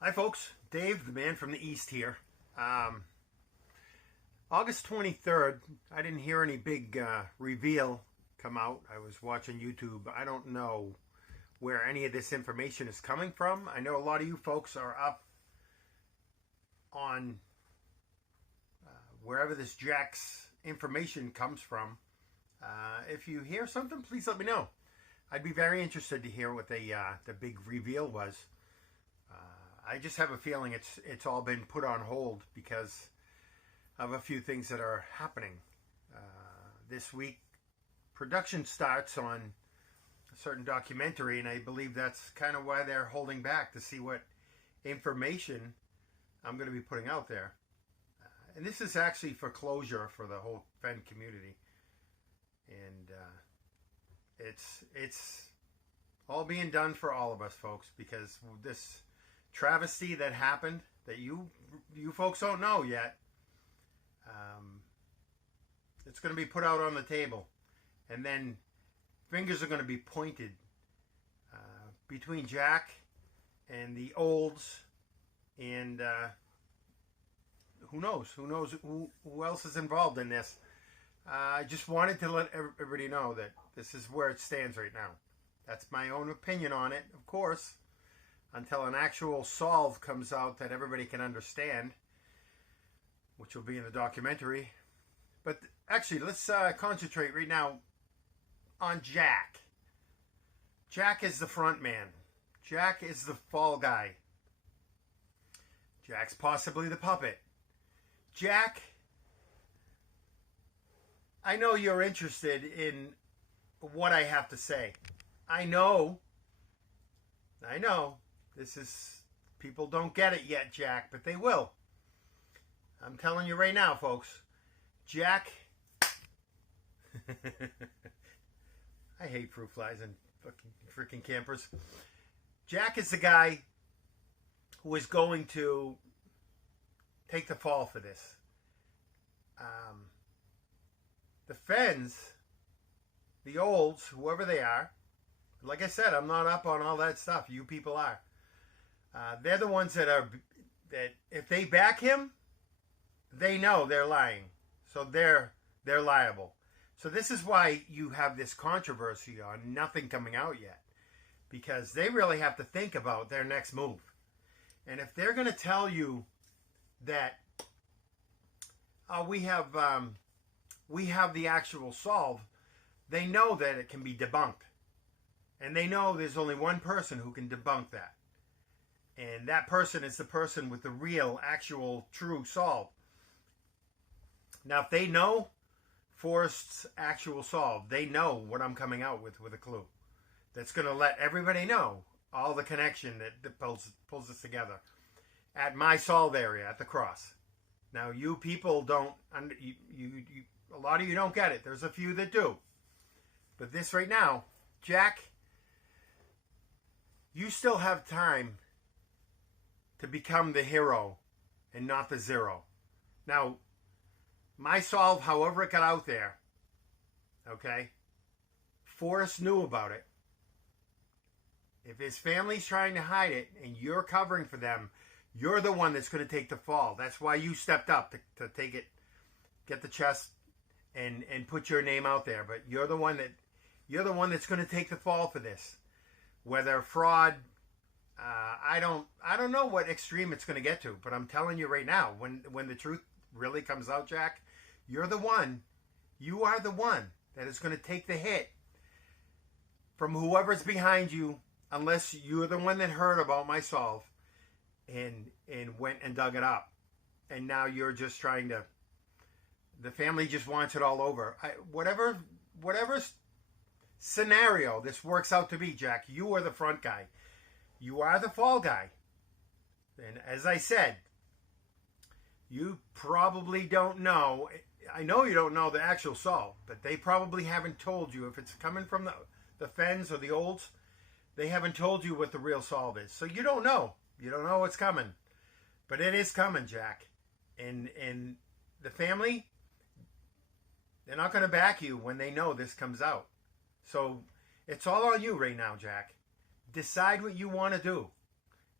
Hi folks, Dave, the man from the East here. August 23rd, I didn't hear any big reveal come out. I was watching YouTube. I don't know where any of this information is coming from. I know a lot of you folks are up on wherever this Jack's information comes from. If you hear something, please let me know. I'd be very interested to hear what the big reveal was. I just have a feeling it's all been put on hold because of a few things that are happening. This week, production starts on a certain documentary, and I believe that's kind of why they're holding back to see what information I'm going to be putting out there. And this is actually for closure for the whole Fenn community. And it's all being done for all of us, folks, because this travesty that happened that you folks don't know yet, it's going to be put out on the table, and then fingers are going to be pointed between Jack and the olds, and who knows who else is involved in this. I just wanted to let everybody know that this is where it stands right now. That's my own opinion on it, of course, until an actual solve comes out that everybody can understand, which will be in the documentary. But actually, let's concentrate right now on Jack. Jack is the front man. Jack is the fall guy. Jack's possibly the puppet. Jack, I know you're interested in what I have to say. I know. This is, people don't get it yet, Jack, but they will. I'm telling you right now, folks. Jack, I hate fruit flies and fucking freaking campers. Jack is the guy who is going to take the fall for this. The Fenns, the olds, whoever they are, like I said, I'm not up on all that stuff. You people are. They're the ones that if they back him, they know they're lying. So they're liable. So this is why you have this controversy on nothing coming out yet. Because they really have to think about their next move. And if they're going to tell you that we have the actual solve, they know that it can be debunked. And they know there's only one person who can debunk that. And that person is the person with the real, actual, true solve. Now, if they know Forrest's actual solve, they know what I'm coming out with a clue. That's going to let everybody know all the connection that pulls this together. At my solve area, at the cross. Now, you people don't, a lot of you don't get it. There's a few that do. But this right now, Jack, you still have time to become the hero and not the zero. Now, my solve, however it got out there, okay, Forrest knew about it. If his family's trying to hide it and you're covering for them, you're the one that's going to take the fall. That's why you stepped up to take it, get the chest, and put your name out there. But you're the one that's going to take the fall for this. Whether fraud, I don't know what extreme it's going to get to, but I'm telling you right now, when the truth really comes out, Jack, you're the one. You are the one that is going to take the hit from whoever's behind you, unless you're the one that heard about my solve and went and dug it up. And now you're just trying to, the family just wants it all over. Whatever scenario this works out to be, Jack, you are the front guy. You are the fall guy. And as I said, you probably don't know. I know you don't know the actual solve, but they probably haven't told you. If it's coming from the Fenns or the olds, they haven't told you what the real solve is. So you don't know. You don't know what's coming. But it is coming, Jack. And the family, they're not going to back you when they know this comes out. So it's all on you right now, Jack. Decide what you want to do.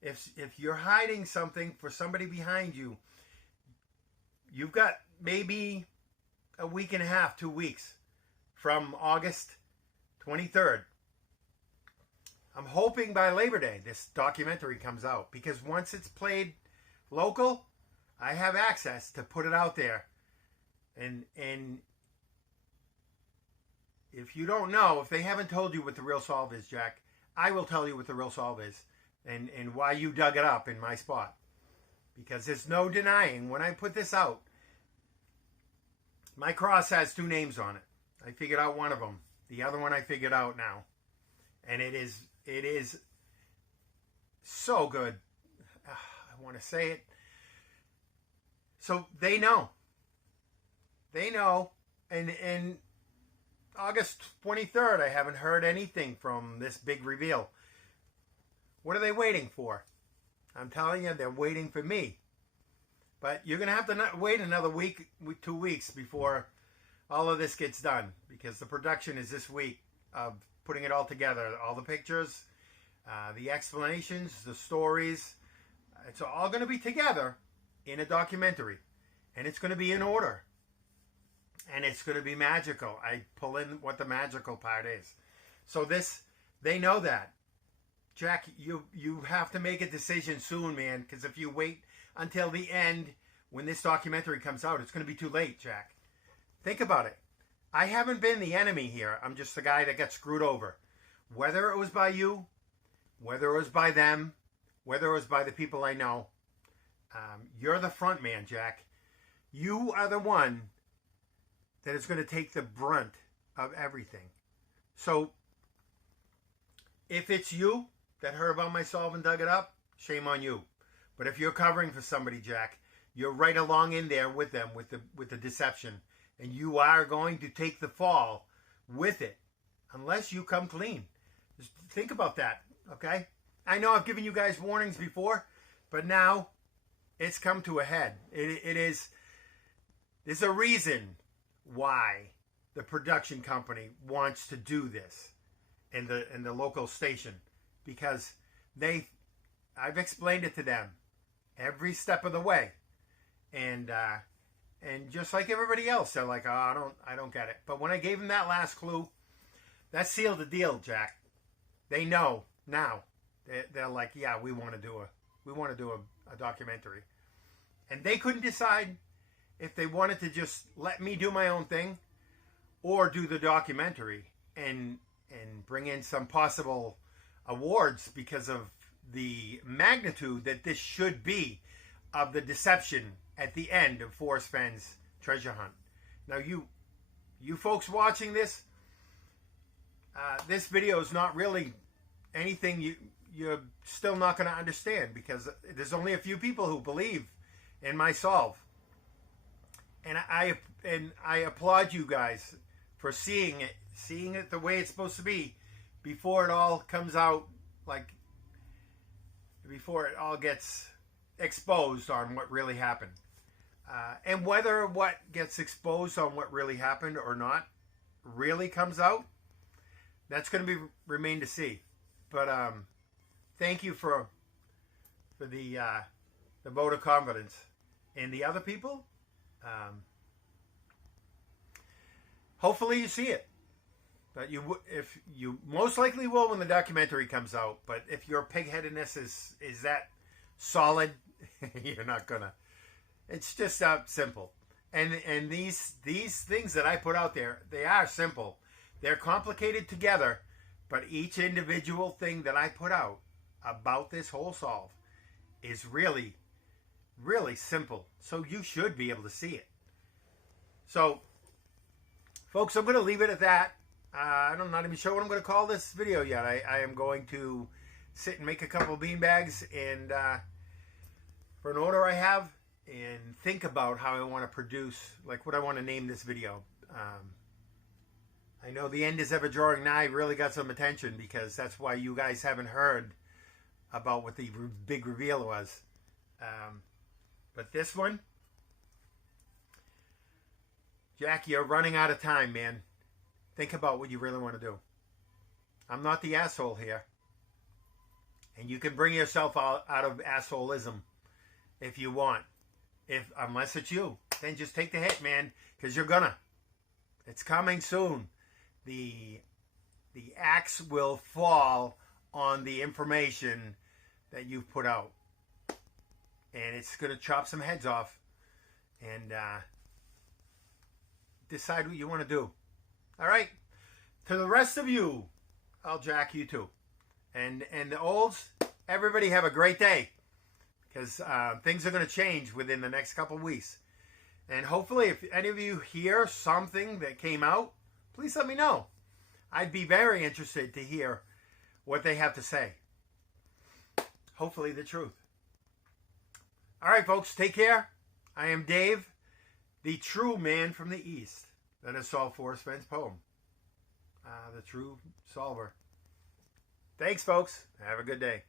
If you're hiding something for somebody behind you, you've got maybe a week and a half, 2 weeks from August 23rd. I'm hoping by Labor Day this documentary comes out, because once it's played local, I have access to put it out there. And if you don't know, if they haven't told you what the real solve is, Jack, I will tell you what the real solve is, and why you dug it up in my spot. Because there's no denying, when I put this out, my cross has 2 names on it. I figured out one of them. The other one I figured out now. And it is so good. I want to say it. So they know. They know. And August 23rd, I haven't heard anything from this big reveal. What are they waiting for? I'm telling you, they're waiting for me. But you're going to have to wait another week, 2 weeks before all of this gets done. Because the production is this week of putting it all together. All the pictures, the explanations, the stories. It's all going to be together in a documentary. And it's going to be in order. And it's going to be magical. I pull in what the magical part is. So this, they know that. Jack, you have to make a decision soon, man. Because if you wait until the end, when this documentary comes out, it's going to be too late, Jack. Think about it. I haven't been the enemy here. I'm just the guy that got screwed over. Whether it was by you, whether it was by them, whether it was by the people I know, you're the front man, Jack. You are the one that is going to take the brunt of everything. So, if it's you that heard about my solve and dug it up, shame on you. But if you're covering for somebody, Jack, you're right along in there with them, with the deception. And you are going to take the fall with it, unless you come clean. Just think about that, okay? I know I've given you guys warnings before, but now it's come to a head. There's a reason why the production company wants to do this in the local station, because I've explained it to them every step of the way, and just like everybody else, they're like, oh, I don't get it. But when I gave them that last clue, that sealed the deal, Jack. They know now. They're like, yeah, we want to do a documentary, and they couldn't decide if they wanted to just let me do my own thing, or do the documentary and bring in some possible awards because of the magnitude that this should be of the deception at the end of Forrest Fenn's treasure hunt. Now, you folks watching this, this video is not really anything you're still not going to understand, because there's only a few people who believe in my solve. And I applaud you guys for seeing it the way it's supposed to be before it all comes out, like before it all gets exposed on what really happened. And whether what gets exposed on what really happened or not really comes out, that's going to remain to see. But thank you for the vote of confidence. And the other people, hopefully you see it. But if you most likely will when the documentary comes out. But if your pigheadedness is that solid, you're not gonna. It's just simple. And these things that I put out there, they are simple. They're complicated together, but each individual thing that I put out about this whole solve is really, really simple. So you should be able to see it. So, folks, I'm going to leave it at that. I'm not even sure what I'm going to call this video yet. I am going to sit and make a couple of beanbags and for an order I have, and think about how I want to produce, like what I want to name this video. I know the end is ever drawing nigh really got some attention, because that's why you guys haven't heard about what the big reveal was. But this one, Jack, you're running out of time, man. Think about what you really want to do. I'm not the asshole here. And you can bring yourself out of assholeism if you want. Unless it's you, then just take the hit, man, because you're gonna. It's coming soon. The axe will fall on the information that you've put out, and it's gonna chop some heads off. And decide what you want to do. All right. To the rest of you, I'll jack you too. And the olds, everybody have a great day, because things are going to change within the next couple of weeks. And hopefully, if any of you hear something that came out, please let me know. I'd be very interested to hear what they have to say. Hopefully the truth. All right, folks, take care. I am Dave, the true man from the East. That is solved Forrest Fenn's poem. The true solver. Thanks, folks. Have a good day.